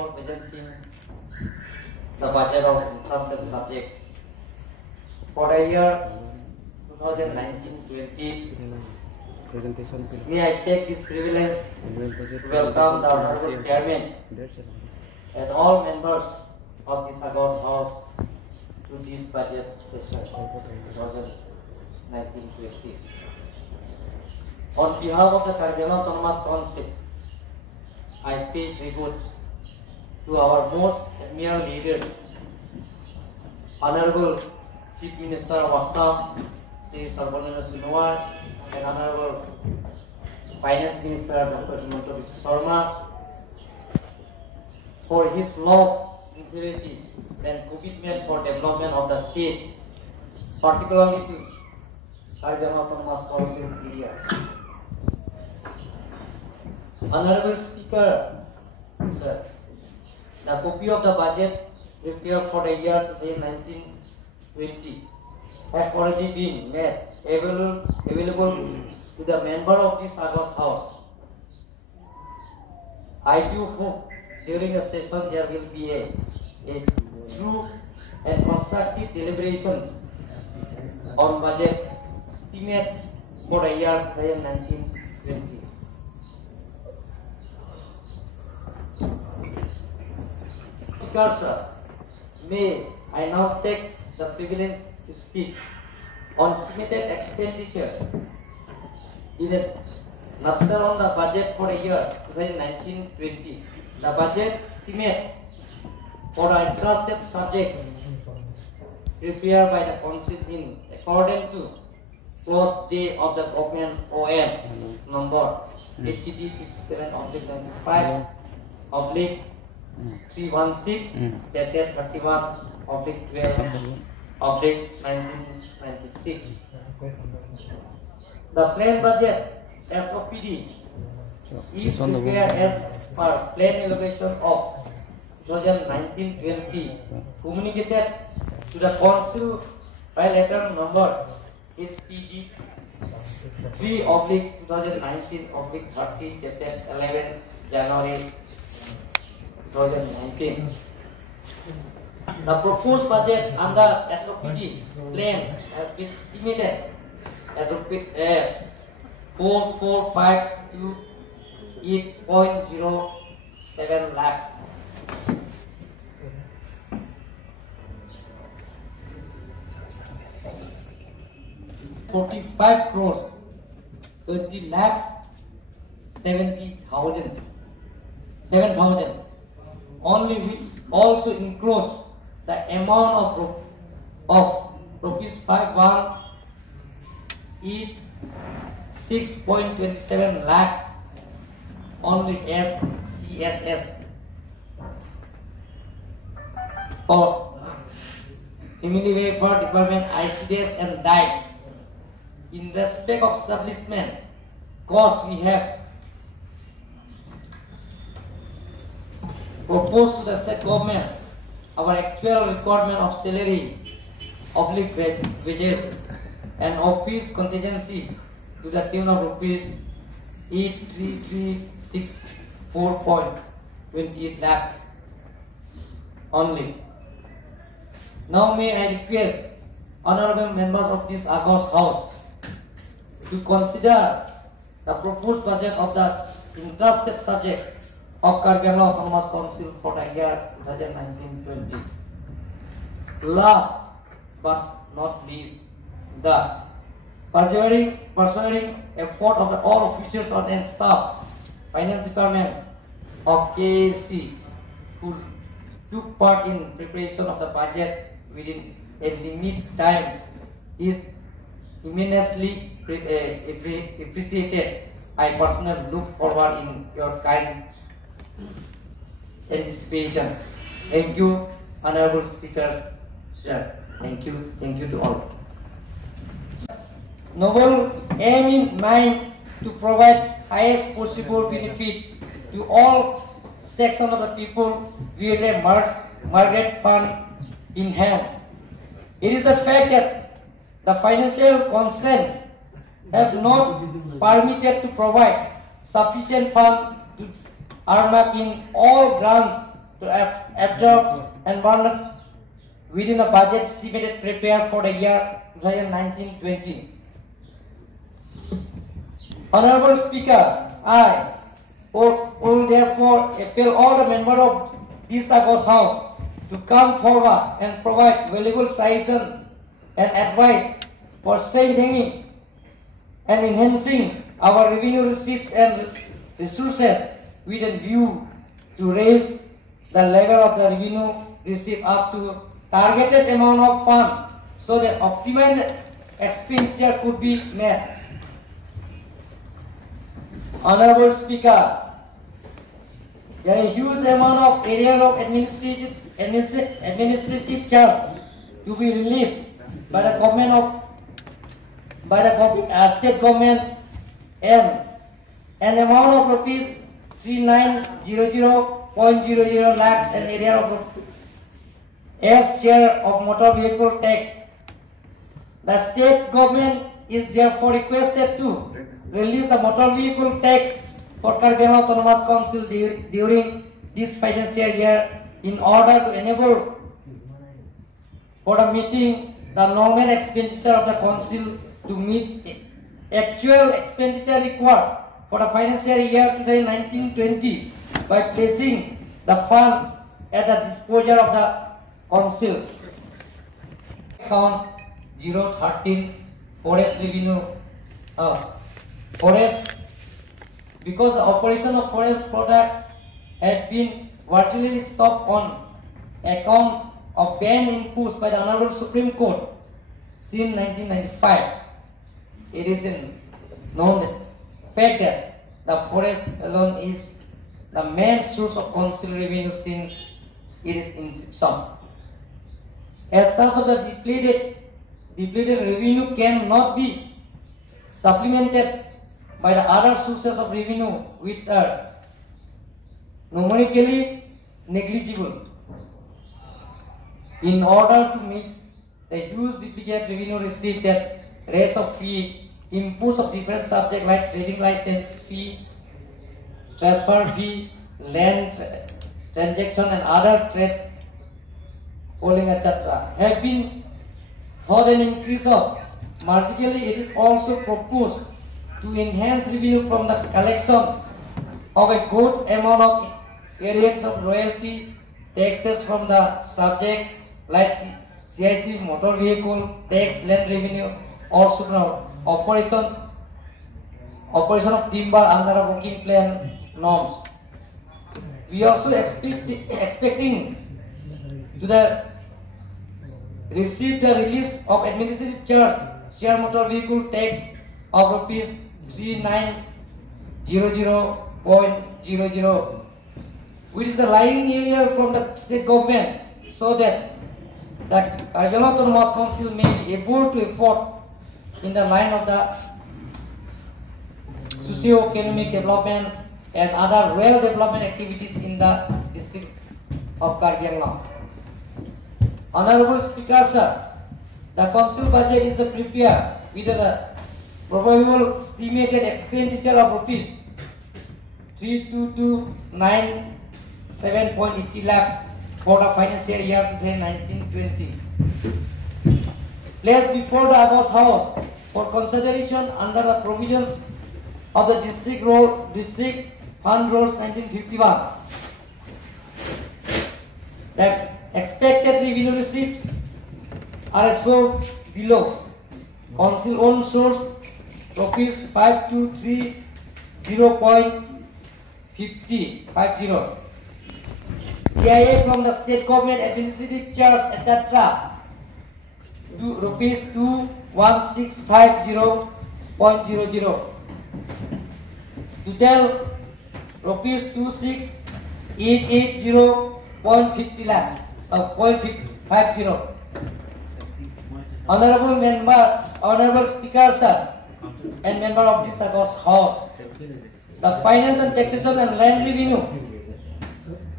for presenting the budget of entrusted subjects for the year 2019-20. May I take this privilege to welcome the Honorable Chairman and all members of this August House to this budget session 2019-20. On behalf of the Kargil Autonomous Council, I pay tribute to our most admired leader, Honorable Chief Minister of Assam, Sri Sarbananda Sonowal, and Honorable Finance Minister Dr. Himanta Biswa Sharma, for his love, sincerity, and commitment for development of the state, particularly to Kargil Autonomous Council areas. Honorable Speaker, sir, the copy of the budget prepared for the year 2019-20 has already been made available to the member of this August House. I do hope during the session there will be a true and constructive deliberations on budget estimates for the year 2019-20. Speaker, sir, may I now take the privilege to speak on estimated expenditure in a nutshell on the budget for the year 2019-20. The budget estimates for the entrusted subjects prepared by the Council in accordance to Clause J of the Government OM number HED 57/316 dated 31/12/1996. The plain budget SOPD is prepared as per plain allocation of 2019-20 communicated to the Council by letter number SPD 3/2019/30 dated 11 January 2019. The proposed budget under SOPD plan has been estimated at $4,452.07 lakhs. $45 crores 30 lakhs 7,000 only, which also includes the amount of rupees 5,186.27 lakhs only as CSS for Family Welfare Department, ICDS and DIE. In respect of establishment cost, we have proposed to the state government our actual requirement of salary, wages, and office contingency to the tune of rupees 83364.28 lakhs only. Now may I request honorable members of this August House to consider the proposed budget of the entrusted subject of Kargil Autonomous Council for the year 2019-20. Last but not least, the persevering effort of all officials and staff, Finance Department of KAC, who took part in preparation of the budget within a limited time is immensely appreciated. I personally look forward in your kind anticipation. Thank you, Honorable Speaker, sir. Thank you to all. Noble aim in mind to provide highest possible benefit to all sections of the people with a market fund in hand. It is a fact that the financial constraints have not permitted to provide sufficient funds to earmark in all grants to absorb and balance within the budget estimated prepared for the year 2019-20. Honorable Speaker, I will therefore appeal all the members of this August House to come forward and provide valuable suggestions and advice for strengthening and enhancing our revenue receipts and resources with a view to raise the level of the revenue received up to targeted amount of fund so that optimal expenditure could be met. Honorable Speaker, there is a huge amount of area of administrative charge to be released by the state government, and an amount of rupees 3900.00 lakhs an area of as share of motor vehicle tax. The state government is therefore requested to release the motor vehicle tax for Karbi Anglong Autonomous Council during this financial year in order to enable for the meeting the normal expenditure of the council to meet actual expenditure required for the financial year 2019-20 by placing the fund at the disposal of the council. Account 013 Forest Revenue Forest, because the operation of forest product had been virtually stopped on account of ban imposed by the Honorable Supreme Court since 1995. It is a known fact that the forest alone is the main source of council revenue since its inception. As such, the depleted revenue cannot be supplemented by the other sources of revenue which are numerically negligible. In order to meet the huge duplicate revenue received at rates of fee imposed of different subjects like trading license fee, transfer fee, land transaction and other trade polling etc. have been for an increase of marginally, it is also proposed to enhance revenue from the collection of a good amount of areas of royalty taxes from the subject like CIC, motor vehicle, tax, land revenue, also from operation of timber under the working plan norms. We also expecting to receive the release of administrative charge share motor vehicle tax of rupees 3900.00, which is a lying area from the state government, so that the Karbi Anglong Autonomous Council may be able to afford in the line of the socio-economic development and other rural development activities in the district of Karbi Anglong. Honorable Speaker, sir, the council budget is prepared with a probable estimated expenditure of rupees 32,297.80 lakhs for the financial year 2019-20. Placed before the August House for consideration under the provisions of the District Fund Rules 1951. That expected revenue receipts are as shown below. Council own source rupees 5230.50. TIA from the state government administrative charge etc. to rupees 21650.00. Total rupees 26880.50 lakhs of 0.50. Honorable Speaker, sir, and member of this August House, the finance and taxation and land revenue,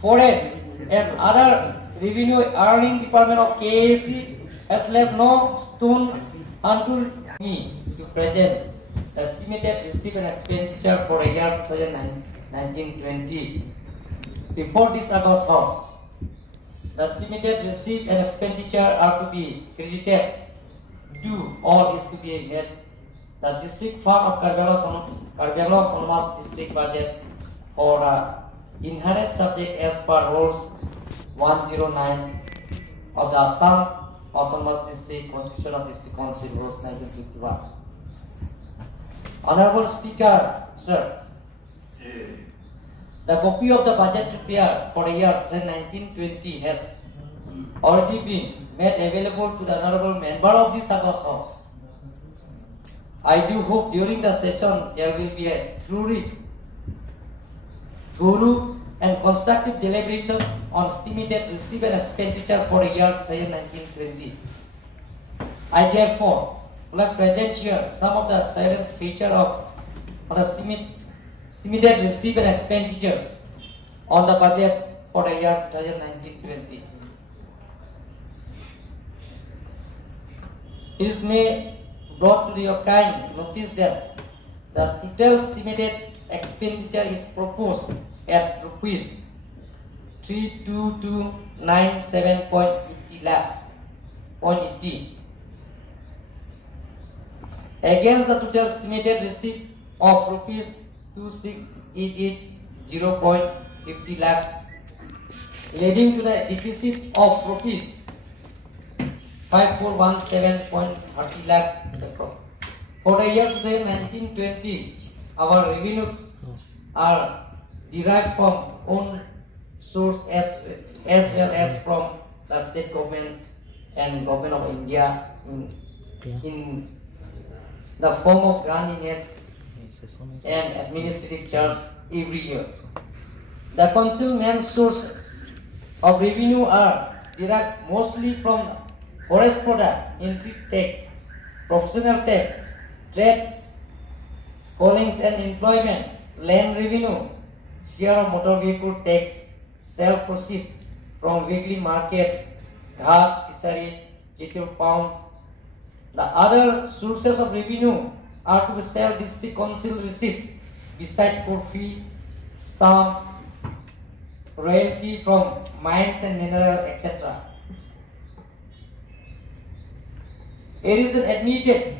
forest and other revenue earning department of KAC has left no stone unturned me to present the estimated receipt and expenditure for the year 2019-20. before this August House. The estimated receipt and expenditure are to be credited to or is to be made the district fund of Karbi Anglong Autonomous District budget for inherent subject as per rules 109 of the Assam Autonomous District Constitution of District Council rules 1951. Honorable Speaker, sir, the copy of the budget prepared for the year 1920 has already been made available to the honorable member of this August House. I do hope during the session there will be a thorough and constructive deliberation on estimated receipt and expenditure for the year 1920. I therefore will present here some of the salient features of the estimated receipt and expenditures on the budget for the year 1920. It is brought to your kind notice that the total estimated expenditure is proposed at rupees 32,297.80 lakhs against the total estimated receipt of rupees 26,880.50 lakhs, leading to the deficit of rupees 5,417.30 lakhs. For the year 1920, our revenues are derived from own source as well as from the state government and government of India in the form of grant in aid and administrative charge every year. The council main source of revenue are derived mostly from forest product, entry tax, professional tax, trade, callings and employment, land revenue, share of motor vehicle tax, sale proceeds from weekly markets, ghats, fishery, cattle pounds. The other sources of revenue are to be sell district council receipt, besides court fee, stamp, royalty from mines and mineral, etc. It is an admitted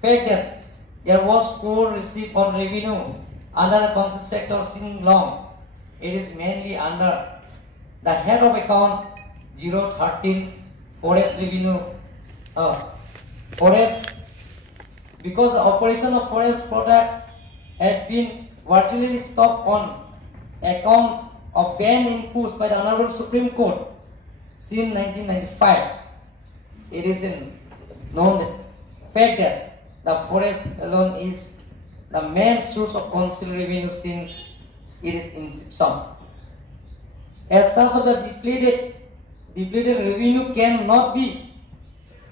fact that there was poor receipt on revenue under the council sector since long. It is mainly under the head of account 013 forest revenue. Forest, because the operation of forest product had been virtually stopped on account of ban imposed by the Honorable Supreme Court since 1995. It is a known fact that the forest alone is the main source of council revenue since it is inception. As such, of the depleted revenue cannot be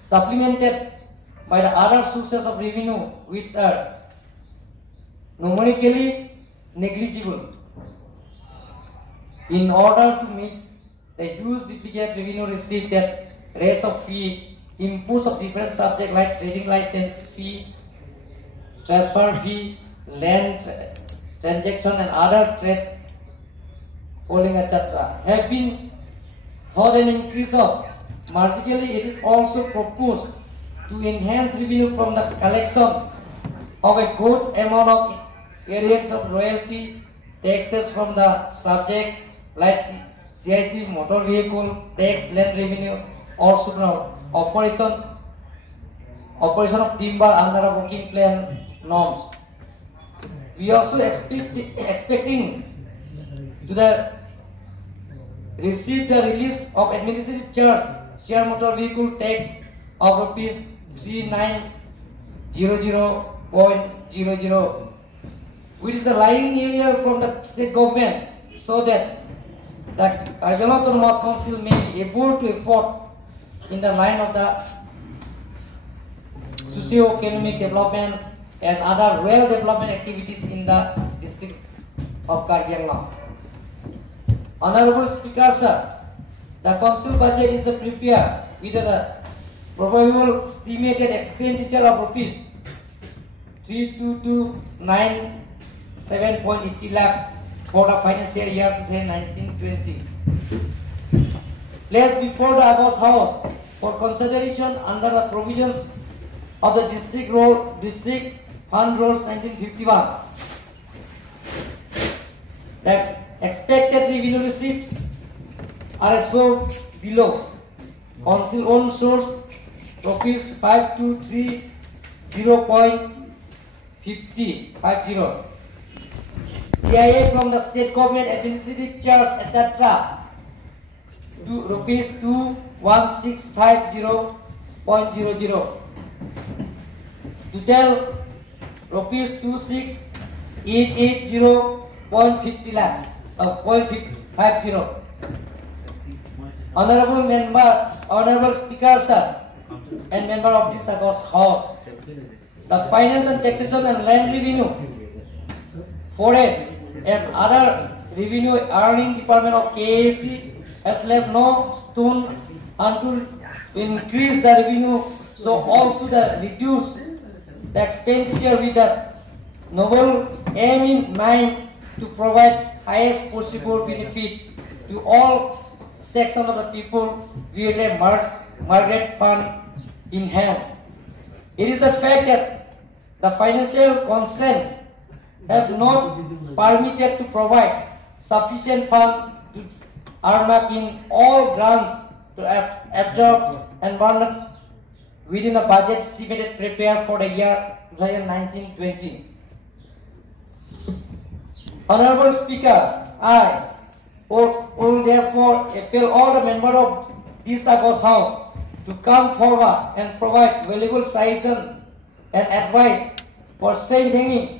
supplemented by the other sources of revenue which are numerically negligible. In order to meet the huge duplicate revenue received at rates of fee imposed of different subjects like trading license fee, transfer fee, land transaction and other trade polling, etc. have been thought an increase of. Marginally, it is also proposed to enhance revenue from the collection of a good amount of areas of royalty taxes from the subject like CIC, motor vehicle tax, land revenue, also from operation of timber under the working plan norms. We also expecting to receive the release of administrative charge, share motor vehicle tax of rupees 3900.00, which is a lying area from the state government, so that the Karbi Anglong Autonomous Council may be able to afford in the line of the socio-economic development and other rural development activities in the district of Karbi Anglong. Honorable Speaker, sir, the council budget is prepared with the probable estimated expenditure of rupees 32,297.80 lakhs for the financial year 2019-20. Placed before the August House for consideration under the provisions of the District Fund Rules 1951. The expected revenue receipts are as shown below. Council own source rupees 5230.50. DIA from the state government administrative charge etc. to rupees 21650.00. Total rupees 26880.50 lakhs of 0.50. Honorable member, Honorable Speaker sir, and member of this August House, the Finance and Taxation and Land Revenue, Forest and other revenue earning department of KAC has left no stone unturned to increase the revenue, so also the reduce the expenditure with the noble aim in mind to provide highest possible benefit to all sections of the people with a market fund in hand. It is a fact that the financial constraint have not permitted to provide sufficient funds to earmark in all grants to absorb environment within the budget estimated prepared for the year 2019-20. Honorable Speaker, I will therefore appeal all the members of this August House to come forward and provide valuable suggestions and advice for strengthening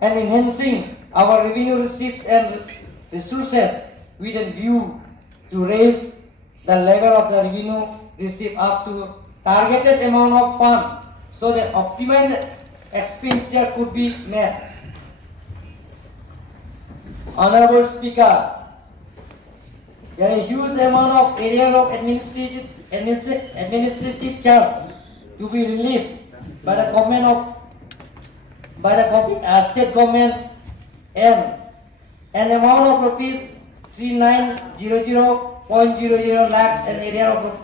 and enhancing our revenue receipts and resources with a view to raise the level of the revenue received up to targeted amount of fund so that optimal expenditure could be met. Honorable Speaker, there is a huge amount of areas of administrative charge to be released by the state government, and an amount of rupees 3900.00 lakhs an area of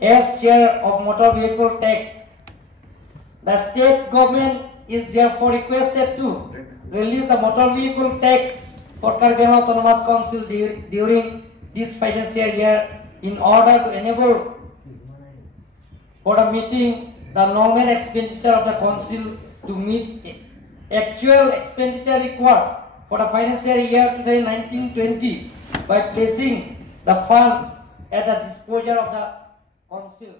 as share of motor vehicle tax. The state government is therefore requested to release the motor vehicle tax for Karbi Anglong Autonomous Council during this financial year in order to enable for the meeting the normal expenditure of the council to meet actual expenditure required for the financial year 2019-20 by placing the fund at the disposal of the council.